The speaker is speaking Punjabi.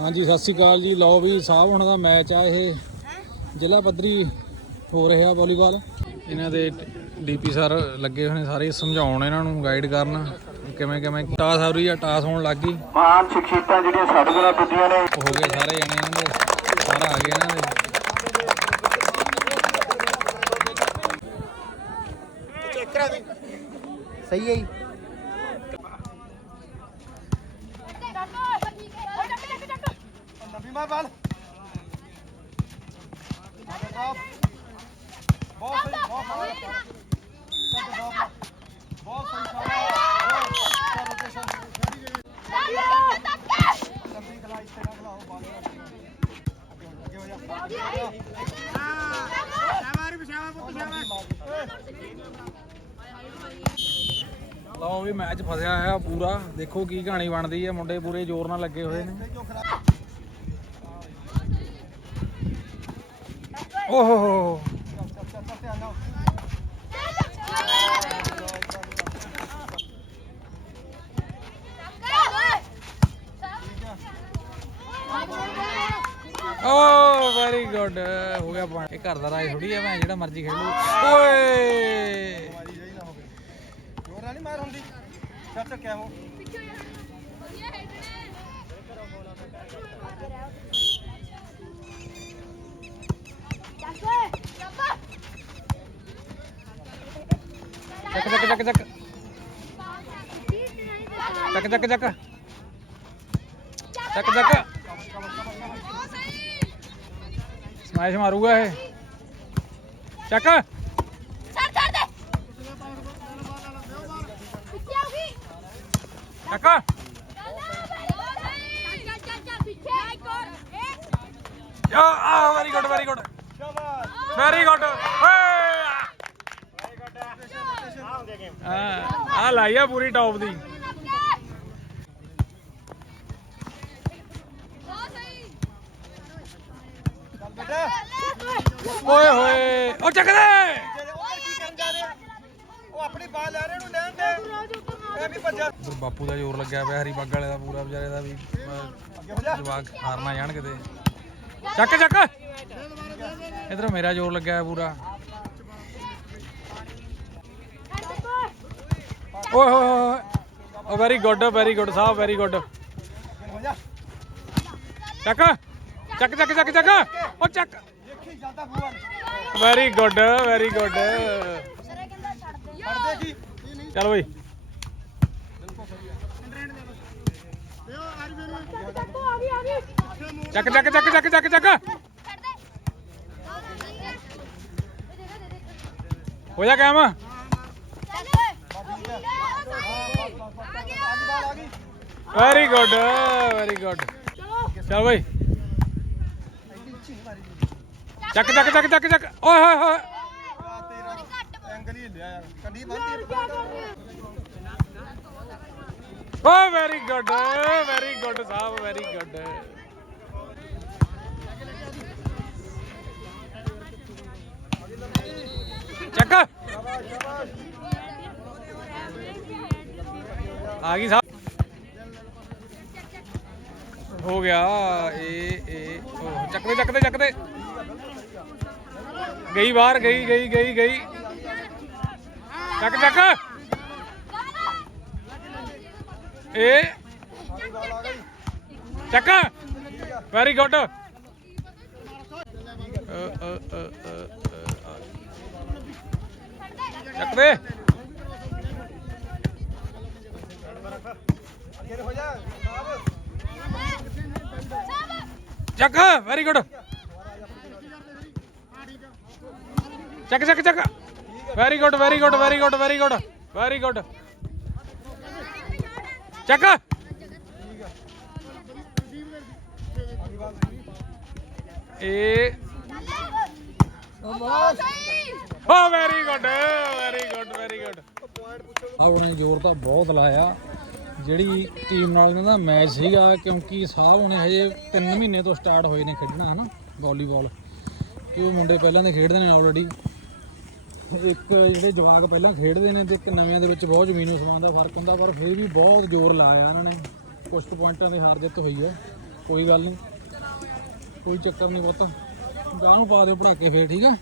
ਹਾਂਜੀ ਸਤਿ ਸ਼੍ਰੀ ਅਕਾਲ ਜੀ। ਲਓ ਵੀ ਸਾਹਿਬ ਹੁਣ ਦਾ ਮੈਚ ਆ ਇਹ। ਜ਼ਿਲ੍ਹਾ ਪੱਧਰੀ ਹੋ ਰਿਹਾ ਵਾਲੀਬਾਲ। ਇਹਨਾਂ ਦੇ ਡੀਪੀ ਸਰ ਲੱਗੇ ਹੋਏ ਨੇ ਸਾਰੇ ਸਮਝਾਉਣ ਇਹਨਾਂ ਨੂੰ ਗਾਈਡ ਕਰਨ। ਕਿਵੇਂ ਕਿਵੇਂ? ਟਾਸ ਹੋ ਰਹੀ ਆ ਟਾਸ ਹੋਣ ਲੱਗ ਗਈ। ਮਹਾਨ ਸ਼ਖਸੀਅਤਾਂ ਜਿਹੜੀਆਂ ਸਾਡੇ ਕੋਲ ਪੁੱਜੀਆਂ ਨੇ। ਹੋ ਗਏ ਸਾਰੇ ਜਣੇ ਇਹਨਾਂ ਦੇ ਸਾਰਾ ਆ ਗਏ ਇਹਨਾਂ ਦੇ। ਸਹੀ ਹੈ ਜੀ। Bima bal. Bob. Bob sahih Bob हमारे पास. Chal Bob. Bob sahih हमारा. Rotation. लंबी गला इस तरह गला हो बॉल. आगे हो जा. ਸ਼ਾਬਾਸ਼ ਵੀ ਸ਼ਾਬਾਸ਼ ਪੁੱਤ ਲਓ ਵੀ ਮੈਚ ਫਸਿਆ ਹੋਇਆ ਪੂਰਾ ਦੇਖੋ ਕੀ ਕਹਾਣੀ ਬਣਦੀ ਹੈ ਮੁੰਡੇ ਪੂਰੇ ਜ਼ੋਰ ਨਾਲ ਲੱਗੇ ਹੋਏ ਨੇ ਜੋ ਖਰਾਬ ਧਿਆਨ ਓ ਵੈਰੀ ਗੁੱਡ ਹੋ ਗਿਆ point। ਇਹ ਘਰ ਦਾ ਰਾਜ ਥੋੜੀ ਆ, ਮੈਂ ਜਿਹੜਾ ਮਰਜ਼ੀ ਖੇਡ ਲੂ ਓਏ। ਜੋਰ ਨਾਲ ਨਹੀਂ ਮਾਰ ਹੁੰਦੀ ਚੱਲ ਚੱਕਿਆ ਹੋ ਚੱਕ ਚੱਕ ਚੱਕ ਚੱਕ ਚੱਕ ਚੱਕ ਚੱਕ ਚੱਕ ਚੱਕ ਸਮਾਈਸ਼ ਮਾਰੂਗਾ ਇਹ ਚੱਕ ਚੱਕ ਆ ਆ ਵੈਰੀ ਗੁੱਡ ਵੈਰੀ ਗੁੱਡ ਸ਼ਾਬਾਸ਼ ਵੈਰੀ ਗੁੱਡ ਆ ਗੇਮ ਆ ਲਾਈ ਆ ਪੂਰੀ ਟੌਪ ਦੀ। ਓਏ ਹੋਏ। ਉਹ ਚੱਕ ਦੇ। ਉਹ ਕੀ ਕਰਨ ਜਾ ਰਹੇ ਆ? ਉਹ ਆਪਣੀ ਬਾਲ ਲੈ ਰਹੇ ਨੂੰ ਲੈਣ ਦੇ ਇਹ ਵੀ ਭੱਜਾ ਉਧਰ ਬਾਪੂ ਦਾ ਜ਼ੋਰ ਲੱਗਿਆ ਪਿਆ ਹਰੀ ਪੱਗ ਵਾਲੇ ਦਾ ਪੂਰਾ ਵਿਚਾਰੇ ਦਾ ਵੀ ਹੋ ਜਵਾਕ ਹਾਰਨਾ ਜਾਣ ਕਿਤੇ ਚੱਕ ਚੱਕ। ਇਧਰ ਮੇਰਾ ਜ਼ੋਰ ਲੱਗਿਆ ਹੈ ਪੂਰਾ। ਓਏ ਹੋਏ ਹੋਏ ਓ ਵੈਰੀ ਗੁੱਡ ਵੈਰੀ ਗੁੱਡ ਸਾਹਿਬ ਵੈਰੀ ਗੁੱਡ ਚੱਕ ਚੱਕ ਚੱਕ ਚੱਕ ਚੱਕ। ਓ ਚੱਕ। ਵੈਰੀ ਗੁੱਡ ਵੈਰੀ ਗੁੱਡ ਛੱਡ ਬਈ। ਚੱਕ ਚੱਕ ਚੱਕ ਚੱਕ ਚੱਕ ਚੱਕ। ਹੋ ਜਾ ਕਾਮ। वेरी गुड वेरी गुड चलो भाई। चक चक चक चक चक। ओए होए होए वेरी गुड वेरी गुड साहब वेरी गुड चक आगे साहब हो गया ए ए चकते चकते चकते गई बार गई गई गई गई चक चक ए चक वेरी गुड चकते ਚੱਕ ਵੈਰੀ ਗੁੱਡ ਚੱਕ ਦੇ ਅੱਗੇ ਹੋ ਜਾ। ਸਾਹਿਬ ਚੱਕ ਵੈਰੀ ਗੁੱਡ ਚੱਕ ਚੱਕ ਚੱਕ। Very good very good very good very good very good ਚੱਕ। ਇਹ ਓ very good very good very good ਉਹਨੇ ਜ਼ੋਰ ਤਾਂ ਬਹੁਤ ਲਾਇਆ। ਜਿਹੜੀ ਟੀਮ ਨਾਲ ਇਹਨਾਂ ਦਾ ਮੈਚ ਸੀਗਾ, ਕਿਉਂਕਿ ਸਾਹਿਬ ਹੁਣੇ ਹਜੇ 3 ਮਹੀਨੇ ਤੋਂ ਸਟਾਰਟ ਹੋਏ ਨੇ ਖੇਡਣਾ, ਹਨਾ ਵਾਲੀਬਾਲ ਕਿ ਉਹ ਮੁੰਡੇ ਪਹਿਲਾਂ ਦੇ ਖੇਡਦੇ ਨੇ ਆਲਰੇਡੀ ਇੱਕ ਜਿਹੜੇ ਜਵਾਕ ਪਹਿਲਾਂ ਖੇਡਦੇ ਨੇ, ਤੇ ਇੱਕ ਨਵਿਆਂ ਦੇ ਵਿੱਚ ਬਹੁਤ ਜ਼ਮੀਨ ਸਮਾਨ ਦਾ ਫ਼ਰਕ ਹੁੰਦਾ, ਪਰ ਫਿਰ ਵੀ ਬਹੁਤ ਜ਼ੋਰ ਲਾਇਆ ਇਹਨਾਂ ਨੇ। ਕੁਝ ਕੁ ਪੁਆਇੰਟਾਂ ਦੀ ਹਾਰ ਜਿੱਤ ਹੋਈ ਹੈ। ਕੋਈ ਗੱਲ ਨਹੀਂ ਕੋਈ ਚੱਕਰ ਨਹੀਂ ਪੁੱਤ। ਗਾਹ ਨੂੰ ਪਾ ਦਿਓ ਪੜਾਕੇ ਫੇਰ, ਠੀਕ ਆ?